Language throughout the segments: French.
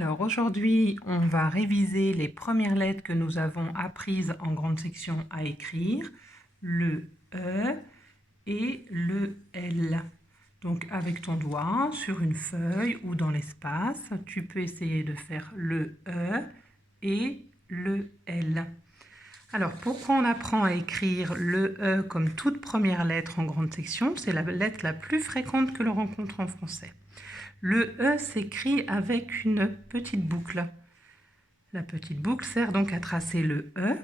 Alors aujourd'hui, on va réviser les premières lettres que nous avons apprises en grande section à écrire, le E et le L. Donc avec ton doigt sur une feuille ou dans l'espace, tu peux essayer de faire le E et le L. Alors pourquoi on apprend à écrire le E comme toute première lettre en grande section? C'est la lettre la plus fréquente que l'on rencontre en français. Le E s'écrit avec une petite boucle. La petite boucle sert donc à tracer le E.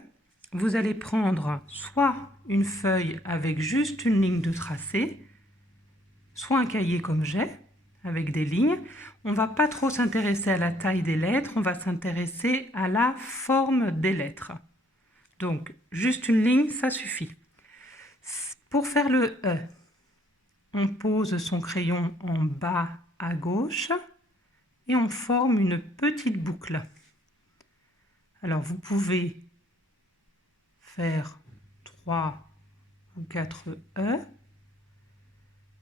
Vous allez prendre soit une feuille avec juste une ligne de tracé, soit un cahier comme j'ai, avec des lignes. On ne va pas trop s'intéresser à la taille des lettres, on va s'intéresser à la forme des lettres. Donc, juste une ligne, ça suffit. Pour faire le E, on pose son crayon en bas à gauche et on forme une petite boucle. Alors vous pouvez faire 3 ou 4 E.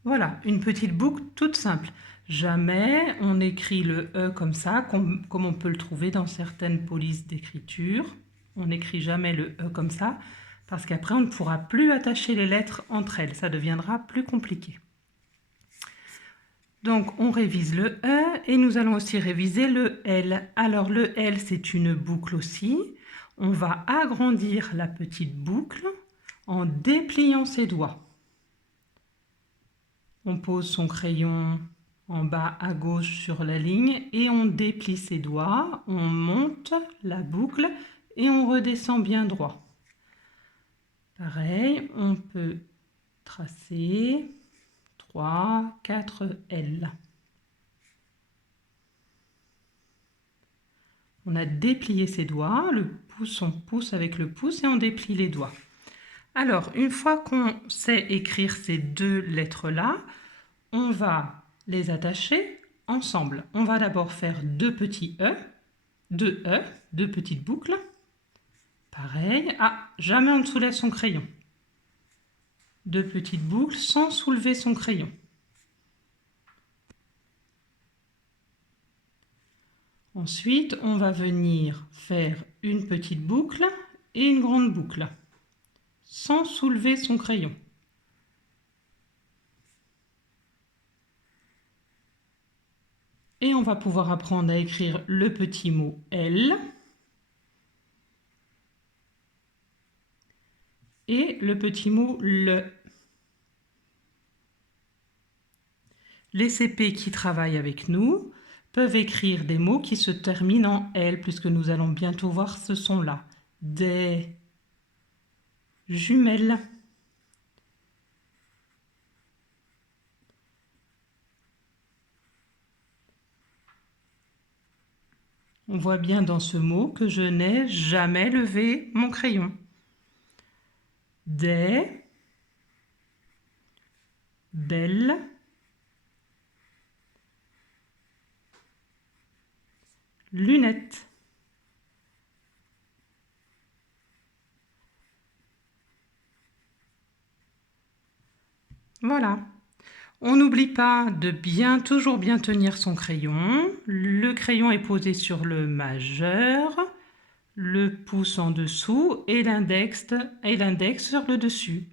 Voilà, une petite boucle toute simple. Jamais on écrit le E comme ça, comme on peut le trouver dans certaines polices d'écriture. On n'écrit jamais le E comme ça, parce qu'après on ne pourra plus attacher les lettres entre elles. Ça deviendra plus compliqué. Donc on révise le E et nous allons aussi réviser le L. Alors le L, c'est une boucle aussi. On va agrandir la petite boucle en dépliant ses doigts. On pose son crayon en bas à gauche sur la ligne et on déplie ses doigts. On monte la boucle et on redescend bien droit. Pareil, on peut tracer 3, 4 L. On a déplié ses doigts, le pouce, on pousse avec le pouce et on déplie les doigts. Alors, une fois qu'on sait écrire ces deux lettres-là, on va les attacher ensemble. On va d'abord faire deux petits E, deux petites boucles. Pareil. Ah, jamais on ne soulève son crayon. Deux petites boucles sans soulever son crayon. Ensuite, on va venir faire une petite boucle et une grande boucle, sans soulever son crayon. Et on va pouvoir apprendre à écrire le petit mot L et le petit mot le. Les CP qui travaillent avec nous peuvent écrire des mots qui se terminent en L, puisque nous allons bientôt voir ce son-là. Des jumelles. On voit bien dans ce mot que je n'ai jamais levé mon crayon. Des belles lunettes. Voilà. On n'oublie pas de toujours bien tenir son crayon. Le crayon est posé sur le majeur, le pouce en dessous et l'index sur le dessus.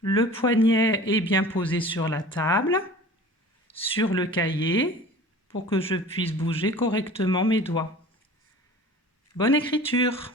Le poignet est bien posé sur la table, sur le cahier, pour que je puisse bouger correctement mes doigts. Bonne écriture!